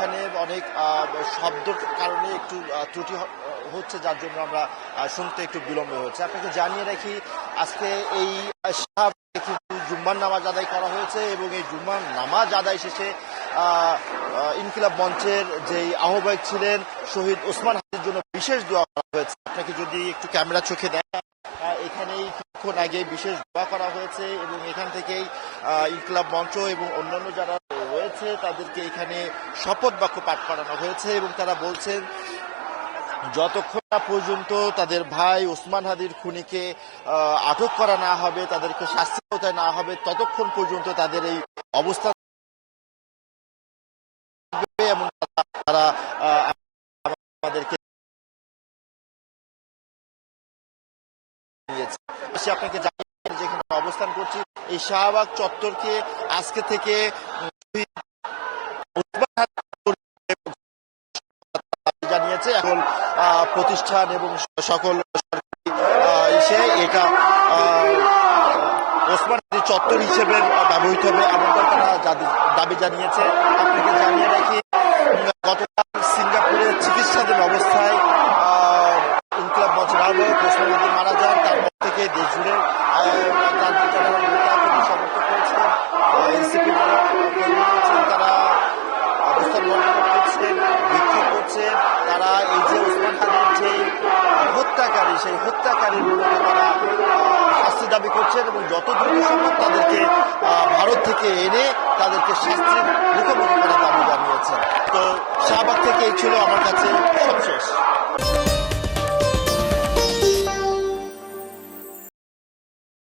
এখানে অনেক শব্দের কারণে একটু ত্রুটি হচ্ছে, যার জন্য আমরা শুনতে একটু বিলম্ব হচ্ছে। আপনাকে জানিয়ে রাখি, আজকে এই কিন্তু জুম্মার নামাজ আদায় করা হয়েছে এবং এই জুম্মার নামাজ আদায় শেষে ইনকিলাব মঞ্চের যেই আহ্বায়ক ছিলেন শহীদ ওসমান হাদির জন্য বিশেষ দোয়া করা হয়েছে। আপনাকে যদি একটু ক্যামেরা চোখে দেখা, এখানেই কিছুক্ষণ আগে বিশেষ দোয়া করা হয়েছে এবং এখান থেকেই ইনকিলাব মঞ্চ এবং অন্যান্য যারা রয়েছে তাদেরকে এখানে শপথ বাক্য পাঠ করানো হয়েছে এবং তারা বলছেন যতক্ষণ না পর্যন্ত তাদের ভাই ওসমান হাদির খুনিকে আটক করা না হবে, তাদেরকে শাস্তি আওতায় না হবে, ততক্ষণ পর্যন্ত তাদের এই অবস্থান এবং তারা আমাদেরকে নিয়েছে। আপনাকে জানিয়ে যেখানে অবস্থান করছি, এই শাহবাগ চত্বরকে আজকে থেকে জানিয়েছে এখন প্রতিষ্ঠান এবং সকল এটা ওসমান হাদি চত্বর হিসেবে ব্যবহৃত হবে এমনটা তারা দাবি জানিয়েছে। আপনাকে জানিয়ে রাখি, গতকাল সিঙ্গাপুরে চিকিৎসাধীন অবস্থায় ইনকিলাব মঞ্চের আহ্বায়ক ওসমান হাদি মারা যান। তারপর থেকে দেশ জুড়ে তাদের যারা নেতা সমর্থক করেছেন, এনসিপি যারা কর্মী রয়েছেন, তারা অবস্থান বর্ণনা করছেন, বিক্ষোভ করছেন। তারা এই যে ওসমান হাদির যে হত্যাকারী, সেই হত্যাকারীর মূলত তারা শাস্তি দাবি করছেন এবং যত দ্রুত সম্ভব তাদেরকে ভারত থেকে এনে তাদেরকে শাস্তির মুখোমুখি করার দাবি জানিয়েছেন। তো শাহবাগ থেকে এই ছিল আমার কাছে সবশেষ।